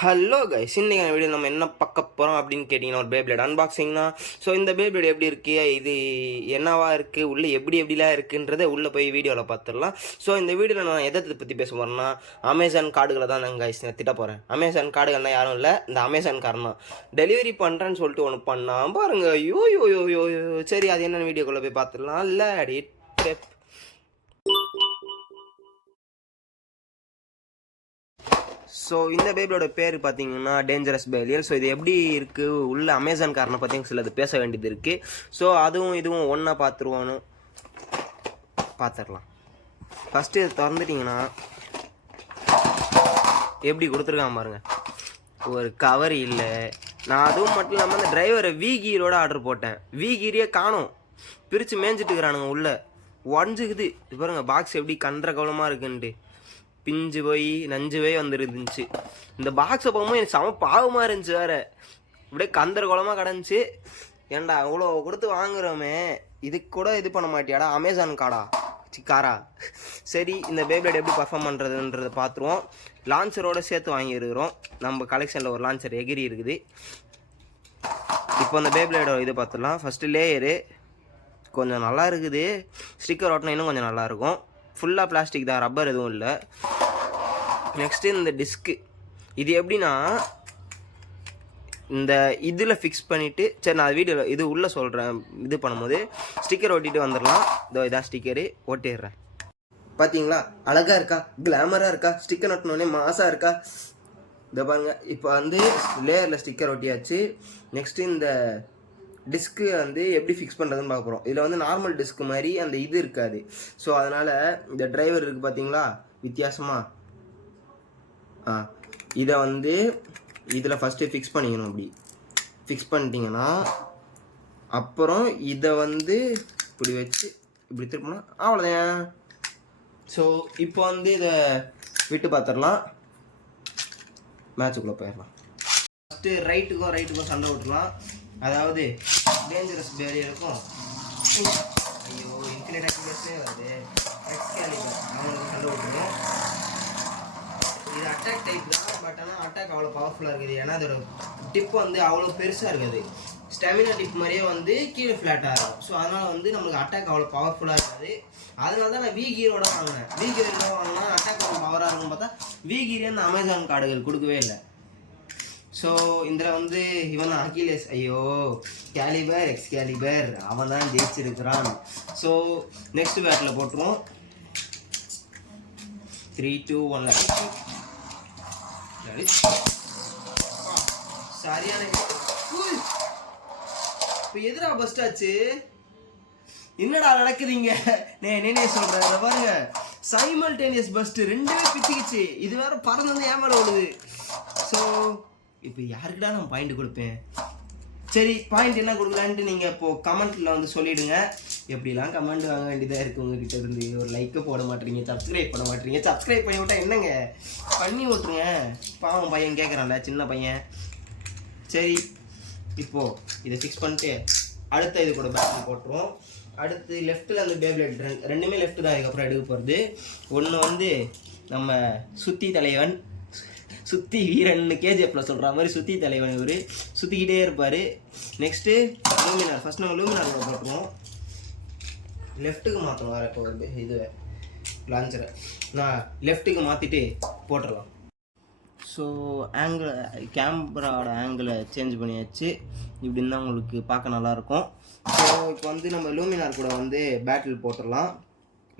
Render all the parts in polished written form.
Hello guys, இன்றைக்கி video நம்ம என்ன பார்க்க போகிறோம் அப்படின்னு கேட்டிங்கன்னா ஒரு பேப்ளேட் அன்பாக்சிங் தான். ஸோ இந்த பேப்ளேட் எப்படி இருக்குது, இது என்னவா இருக்குது, உள்ளே எப்படிலாம் இருக்குன்றதை உள்ளே போய் வீடியோவில் பார்த்துடலாம். ஸோ இந்த வீடியோவில் நான் எதை பற்றி பேச போகிறேன்னா அமேசான் கார்டுகளை தான் நான் கைஸ் திட்ட போகிறேன். அமேசான் கார்டுகள்னால் யாரும் இல்லை, இந்த அமேசான் காரன் தான். டெலிவரி பண்ணுறேன்னு சொல்லிட்டு ஒன்று பண்ணால் பாருங்க. யோ யோ யோ யோ யோ சரி, அது என்னென்ன வீடியோக்குள்ளே போய் பார்த்துடலாம். இல்லை அடி டெப். ஸோ இந்த பேபியோட பேர் பார்த்தீங்கன்னா டேஞ்சரஸ் பேலியல். ஸோ இது எப்படி இருக்குது, உள்ள அமேசான் காரனை பற்றி சிலது பேச வேண்டியது இருக்குது. ஸோ அதுவும் இதுவும் ஒன்றா பார்த்துடலாம். ஃபஸ்ட்டு இது திறந்துட்டிங்கன்னா எப்படி கொடுத்துருக்கான் பாருங்கள். ஒரு கவர் இல்லை. நான் அதுவும் மட்டும் இல்லாமல் அந்த டிரைவரை வீகீரோட ஆர்டர் போட்டேன். வீகீரியே காணும், பிரித்து மேய்ஞ்சிட்டு இருக்கிறானுங்க. உள்ளே உடஞ்சிக்குது. இது பாருங்கள், பாக்ஸ் எப்படி கன்ற கவலமாக இருக்குன்ட்டு பிஞ்சு போய் நஞ்சு போய் வந்துருந்துச்சு. இந்த பாக்ஸை போகும்போது எனக்கு செம பாவமாக இருந்துச்சு. வேறு இப்படியே கந்தர குளமாக கிடந்துச்சு. ஏன்டா அவ்வளோ கொடுத்து வாங்குறோமே, இதுக்கு கூட இது பண்ண மாட்டியாடா அமேசான் காரா. சரி, இந்த பேப்ளேட் எப்படி பர்ஃபார்ம் பண்ணுறதுன்றதை பார்த்துருவோம். லான்ச்சரோடு சேர்த்து வாங்கியிருக்கிறோம். நம்ம கலெக்ஷனில் ஒரு லான்ச்சர் எகிரி இருக்குது. இப்போ அந்த பேப்ளேடோட இது பார்த்துடலாம். ஃபஸ்ட்டு லேயரு கொஞ்சம் நல்லா இருக்குது. ஸ்டிக்கர் ஓட்டினா இன்னும் கொஞ்சம் நல்லாயிருக்கும். ஃபுல்லாக பிளாஸ்டிக் தான், ரப்பர் எதுவும் இல்லை. நெக்ஸ்ட்டு இந்த டிஸ்க்கு, இது எப்படின்னா இந்த இதில் ஃபிக்ஸ் பண்ணிவிட்டு, சரி நான் வீடியோவில் இது உள்ளே சொல்கிறேன். இது பண்ணும்போது ஸ்டிக்கர் ஒட்டிட்டு வந்துடலாம். இதோ இதான் ஸ்டிக்கரு, ஒட்டிடுறேன். பார்த்தீங்களா, அழகாக இருக்கா, கிளாமராக இருக்கா, ஸ்டிக்கர் ஒட்டினோடனே மாசாக இருக்கா. இதை பாருங்கள். இப்போ வந்து லேயரில் ஸ்டிக்கர் ஒட்டியாச்சு. நெக்ஸ்ட்டு இந்த டிஸ்க்கு வந்து எப்படி ஃபிக்ஸ் பண்ணுறதுன்னு பார்க்க போகிறோம். இதில் வந்து நார்மல் டிஸ்க்கு மாதிரி அந்த இது இருக்காது. ஸோ அதனால் இந்த டிரைவர் இருக்குது பார்த்தீங்களா வித்தியாசமாக. இதை வந்து இதில் ஃபஸ்ட்டு ஃபிக்ஸ் பண்ணிக்கணும். அப்படி ஃபிக்ஸ் பண்ணிட்டீங்கன்னா அப்புறம் இதை வந்து இப்படி வச்சு இப்படி திருப்பினா அவ்வளோதான். ஸோ இப்போ வந்து இதை விட்டு பார்த்துடலாம். மேட்சுக்குள்ளே போயிடலாம். ஃபஸ்ட்டு ரைட்டுக்கும் சண்டை விட்டுலாம். அதாவது டேஞ்சரஸ் பேரியருக்கும் ஐயோ இன்ஃபினிட் ஆக்டிவேஷனே வருது எக்ஸ்கேலிபர் அவங்களுக்கு சண்டை விட்டுரும். இது அட்டாக் டைப் தான், பட் ஆனால் அட்டாக் அவ்வளோ பவர்ஃபுல்லாக இருக்குது. ஏன்னா அதோட டிப் வந்து அவ்வளோ பெருசாக இருக்குது. ஸ்டெமினா டிப் மாதிரியே வந்து கீழே ஃப்ளாட்டாக இருக்கும். ஸோ அதனால் வந்து நம்மளுக்கு அட்டாக் அவ்வளோ பவர்ஃபுல்லாக இருக்காது. அதனால தான் நான் வீகீரோட வாங்கினேன். வீகீரோட வாங்கினா அட்டாக் அவ்வளோ பவராக இருக்குன்னு பார்த்தா வீகீரே அந்த அமேசான் கார்டுகள் கொடுக்கவே இல்லை. ஸோ இதில் வந்து இவன் அகிலேஸ், ஐயோ கேலிபர் எக்ஸ்கேலிபர் அவன் தான் ஜெயிச்சிருக்கிறான். ஸோ நெக்ஸ்ட் பேட்டில் போட்டுருவோம். 3, 2, 1 சரியான. இப்போ எதிரா பஸ்ட் ஆச்சு. என்னடா நடக்குதுங்க? நேனே சொல்கிறேன் பாருங்க, சைமல்டேனியஸ் பஸ்ட் ரெண்டுமே பிச்சுக்கிச்சு. இது வேற பறந்து வந்து ஏமால விடுது. ஸோ இப்போ யாருக்கிட்டா நான் பாயிண்ட் கொடுப்பேன்? சரி, பாயிண்ட் என்ன கொடுக்கலான்ட்டு நீங்கள் இப்போது கமெண்ட்டில் வந்து சொல்லிவிடுங்க. எப்படிலாம் கமெண்ட் வாங்க வேண்டியதாக இருக்குது உங்ககிட்ட இருந்து. ஒரு லைக்கை போட மாட்டேறீங்க, சப்ஸ்கிரைப் பண்ண மாட்டேறீங்க. சப்ஸ்கிரைப் பண்ணி விட்டால் என்னங்க பண்ணி விட்ருங்க. பாவம் பையன் கேட்குறான்ல, சின்ன பையன். சரி, இப்போது இதை ஃபிக்ஸ் பண்ணிட்டு அடுத்த இது கூட பேட்டில் போட்டுருவோம். அடுத்து லெஃப்ட்டில் அந்த பேப்ளேட் ரெண்டுமே லெஃப்ட்டு தான் இதுக்கப்புறம் எடுக்க போகிறது. ஒன்று வந்து நம்ம சுத்தி தலைவன், சுற்றி வீரன் கேஜிஎஃப்ல சொல்கிற மாதிரி சுற்றி தலைவன். இவர் சுற்றிக்கிட்டே இருப்பார். Next luminaire. ஃபஸ்ட் நம்ம லூமினார் கூட போட்டுருவோம். லெஃப்ட்டுக்கு மாற்றணும். வேறு இப்போ வந்து இது லான்ச்சரை நான் லெஃப்ட்டுக்கு மாற்றிட்டு போட்டுடலாம். ஸோ கேமராவோட ஆங்கிளை சேஞ்ச் பண்ணியாச்சு. இப்படி இருந்தால் உங்களுக்கு பார்க்க நல்லாயிருக்கும். ஸோ இப்போ வந்து நம்ம லூமினார் கூட வந்து பேட்டில் போட்டுடலாம்.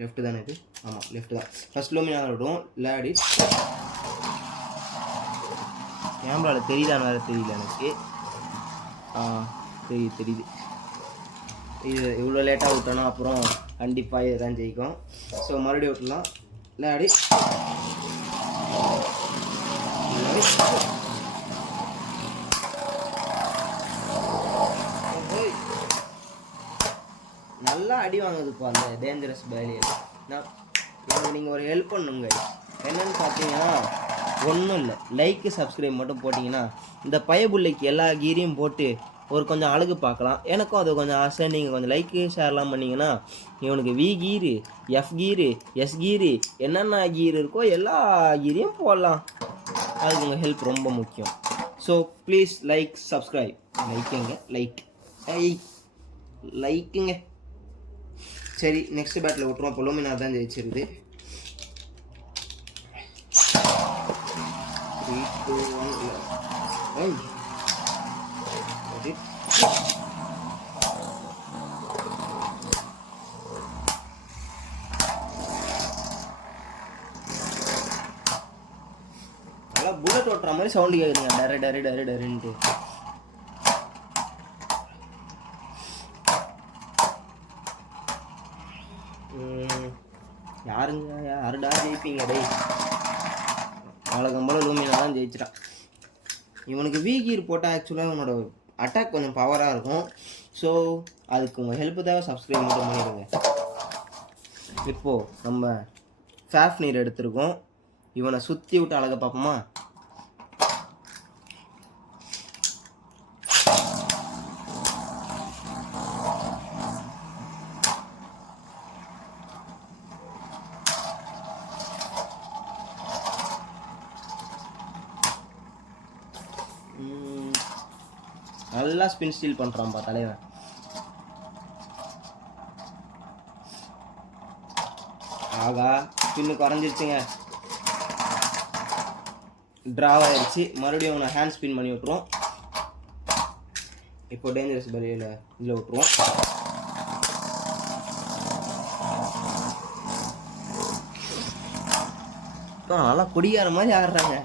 லெஃப்ட்டு தானே இது? ஆமாம், லெஃப்ட்டு தான். ஃபஸ்ட் லூமினார் விடுவோம். லேடி கேமராவில் தெரியுதான்னு வேறு தெரியல எனக்கு. தெரியுது. இது இவ்வளோ லேட்டாக விட்டோன்னா அப்புறம் கண்டிப்பாக இதுதான் ஜெயிக்கும். ஸோ மறுபடியும் விட்டுலாம். லேடி நல்லா அடி வாங்குதுப்பா அந்த டேஞ்சரஸ் பேலியர். நான் நீங்கள் ஒரு ஹெல்ப் பண்ணுங்க. என்னன்னு பார்த்தீங்கன்னா ஒன்றும் இல்லை, லைக்கு சப்ஸ்கிரைப் மட்டும் போட்டிங்கன்னா இந்த பயபுள்ளைக்கு எல்லா கீரையும் போட்டு ஒரு கொஞ்சம் அழகு பார்க்கலாம். எனக்கும் அது கொஞ்சம் ஆசை. நீங்கள் கொஞ்சம் லைக்கு ஷேர்லாம் பண்ணிங்கன்னா இவனுக்கு V gear, F gear, S gear, என்னென்ன கீர் இருக்கோ எல்லா கீரையும் போடலாம். அதுக்கு உங்கள் ஹெல்ப் ரொம்ப முக்கியம். So please like subscribe. லைக்குங்க. சரி, நெக்ஸ்ட் பேட்டில் விட்டுருவோம். பொலோமினா தான் ஜெயிச்சிருது. 3, 2, 1. நல்லா புல்லட் ஓட்டுற மாதிரி சவுண்டு கேட்குதுங்க. டருன்ட்டு. யாருடா ஜெயிப்பீங்க டே? வழக்கம் போல லூமினா தான் ஜெயிச்சிட்டான். இவனுக்கு வி கீர் போட்டால் ஆக்சுவலாக இவனோட அட்டாக் கொஞ்சம் பவராக இருக்கும். ஸோ அதுக்கு உங்கள் ஹெல்ப்பு தேவை. சப்ஸ்கிரைப் மட்டும் பண்ணிடுங்க. இப்போது நம்ம ஃபேஃப்னீர் எடுத்துருக்கோம். இவனை சுற்றி விட்டு அழகை பார்ப்போமா? நல்லா ஸ்பின் ஸ்டீல் பண்ணுறான்ப்பா தலைவன். ஆகா, ஸ்பின்னு குறைஞ்சிருச்சுங்க. ட்ராவ் ஆயிடுச்சு. மறுபடியும் அவனை ஹேண்ட் ஸ்பின் பண்ணி விட்ருவோம். இப்போ டேஞ்சரஸ் பலியில் இதில் விட்ருவோம். நல்லா கொடியார மாதிரி ஆடுறாங்க.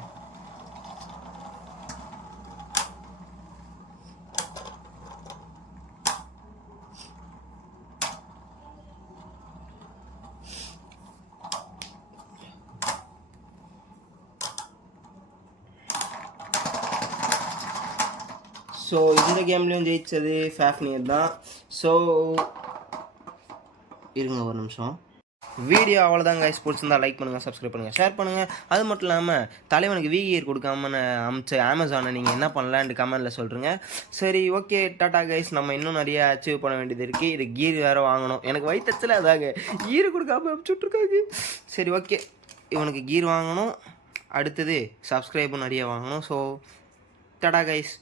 ஸோ இந்த கேம்லேயும் ஜெயித்தது ஃபேஃப்னியர் தான். ஸோ இருங்க ஒரு நிமிஷம். வீடியோ அவ்வளோதாங்க கைஸ். பிடிச்சிருந்தா லைக் பண்ணுங்கள், சப்ஸ்கிரைப் பண்ணுங்கள், ஷேர் பண்ணுங்கள். அது மட்டும் இல்லாமல் தலைவனுக்கு விகியர் கொடுக்காம அமிச்ச அமேசானை நீங்கள் என்ன பண்ணலான்ட்டு கமெண்டில் சொல்கிறீங்க. சரி, ஓகே, டாட்டா கைஸ். நம்ம இன்னும் நிறைய அச்சீவ் பண்ண வேண்டியது இருக்குது. இது கீர் வேறு வாங்கணும். எனக்கு வயிற்றுல அதாங்க கீர் கொடுக்காம அமிச்சுட்ருக்காங்க. சரி, ஓகே, இவனுக்கு கீர் வாங்கணும். அடுத்தது சப்ஸ்கிரைபும் நிறைய வாங்கணும். So tata guys.